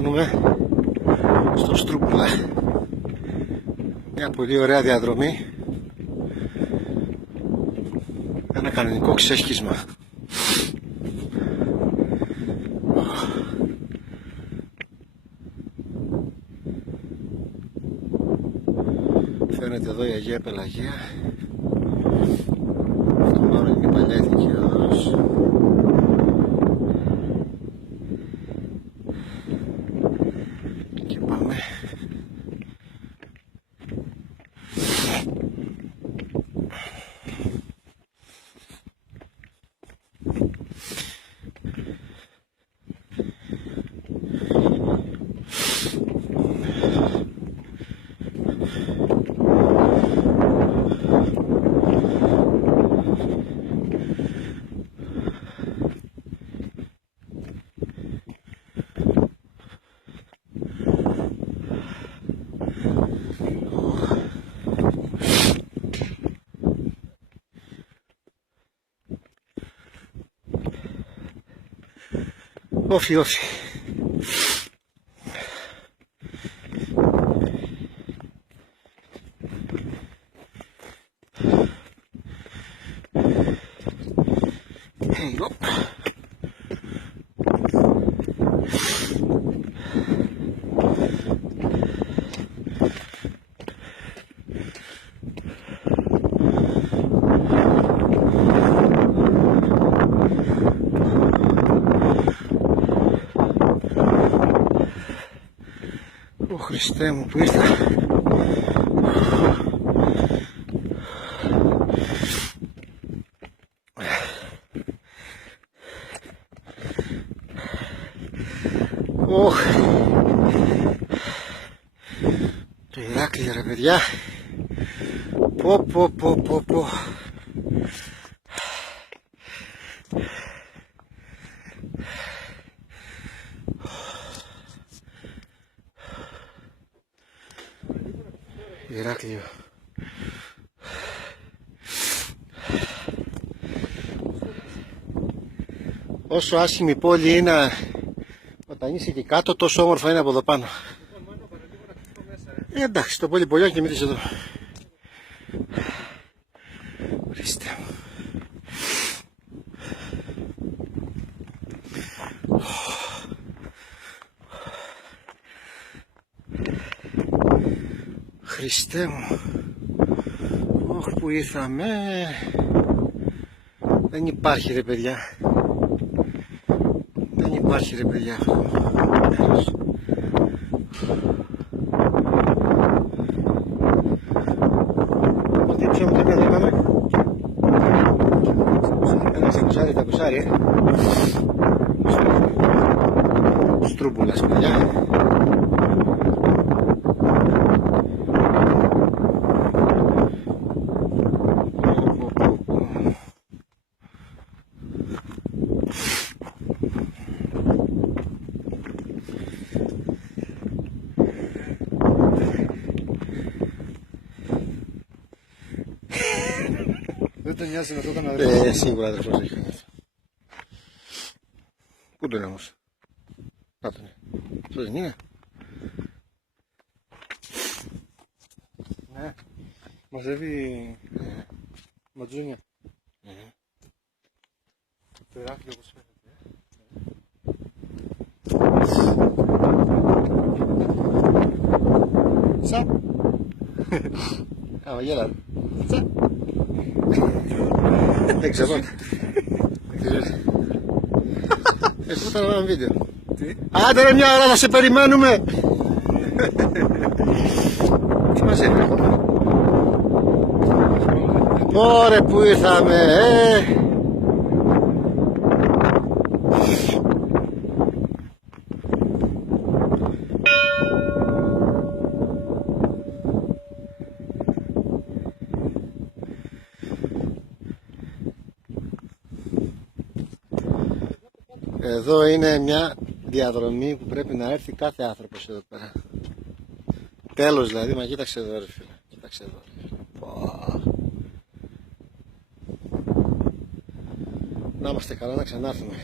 Μένουμε στο Στρούμπουλα. Μια πολύ ωραία διαδρομή. Ένα κανονικό ξέσχισμα. Φαίνεται εδώ η Αγία Πελαγία. Αυτό μάλλον είναι η παλιά εθνική οδός. Και πάμε. Όφι, όφι. Ω Χριστέ μου που ήρθα. Ωχ. Το Ηράκλειο ρε παιδιά. Πω. Ηράκλειο. Όσο άσχημη πόλη είναι όταν είσαι εκεί κάτω, τόσο όμορφα είναι από εδώ πάνω. Εντάξει, το πολύ πολύ και μην εδώ. Χριστέ μου. Χριστέ μου. Ωχ, που ήρθαμε. Δεν υπάρχει ρε παιδιά. Δεν υπάρχει ρε παιδιά αυτό. Ό,τι πιο μου δεν πάμε. Τα κουσάρι. Στρούμπουλας παιδιά. Δεν τον νοιάζει να το έκανε αδερφός. Σίγουρα αδερφός έχει κάνει αυτό. Πού τον είναι όμως? Να τον είναι. Αυτό δεν είναι? Ναι. Μαζεύει ματζούνια. Το Ηράκλειο όπως φαίνεται. Σα. Άμα γέλα. Σα. Δεν ξέρω. Εσύ θα ένα βίντεο. Τι? Άντε ρε μια ώρα θα σε περιμένουμε. Τι μας έφερε? Ωραία που ήρθαμε. Εδώ είναι μια διαδρομή που πρέπει να έρθει κάθε άνθρωπος εδώ πέρα. Τέλος δηλαδή, μα κοίταξε εδώ ρε φίλε. Κοίταξε εδώ ρε φίλε. Να είμαστε καλά να ξανάρθουμε.